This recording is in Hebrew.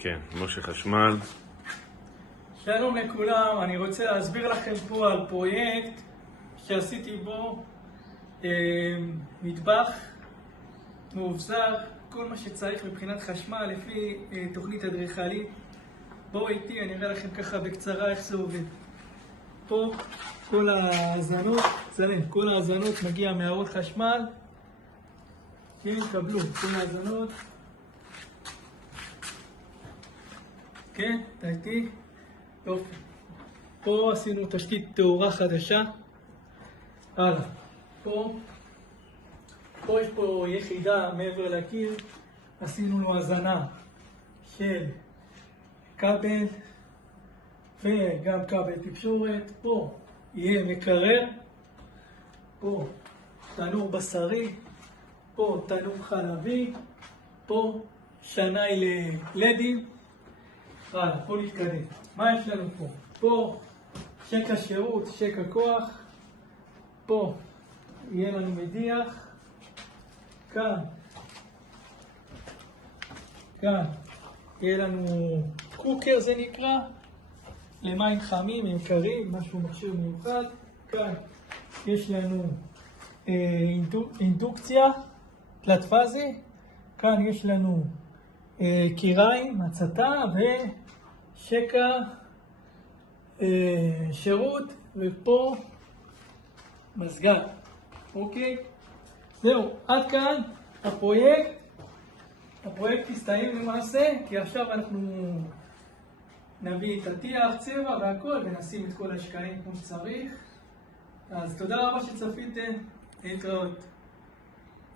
כן, משה חשמל. שלום לכולם, אני רוצה להסביר לכם פה על פרויקט שעשיתי בו מטבח מאובזר, כל מה שצריך מבחינת חשמל לפי תוכנית אדריכלית. בואו איתי, אני אראה לכם ככה בקצרה איך זה עובד. פה כל ההזנות מגיע מהאורות חשמל. כן, קבלו כל ההזנות. כן, תהייתי. יופי. פה עשינו תשתית תאורה חדשה. הלאה. פה יש פה יחידה מעבר לקיר. עשינו לו הזנה של כבל וגם כבל תקשורת. פה יהיה מקרר. פה תנור בשרי. פה תנור חלבי. פה שנאי ללדים. הלאה, פה נתקדם. מה יש לנו פה? פה שקע שירות, שקע כוח. פה יהיה לנו מדיח. כאן יהיה לנו קוקר זה נקרא, למים חמים, הם קרים, משהו מכשיר מיוחד. כאן יש לנו אינדוקציה, תלת פאזי. כאן יש לנו קיריים, הצתה ושקע שירות, ופה מזגן. אוקיי? זהו, עד כאן הפרויקט הסתיים למעשה, כי עכשיו אנחנו נביא את הטיח, צבע והכל, ונשים את כל השקעים כמו שצריך. אז תודה רבה שצפיתם, להתראות.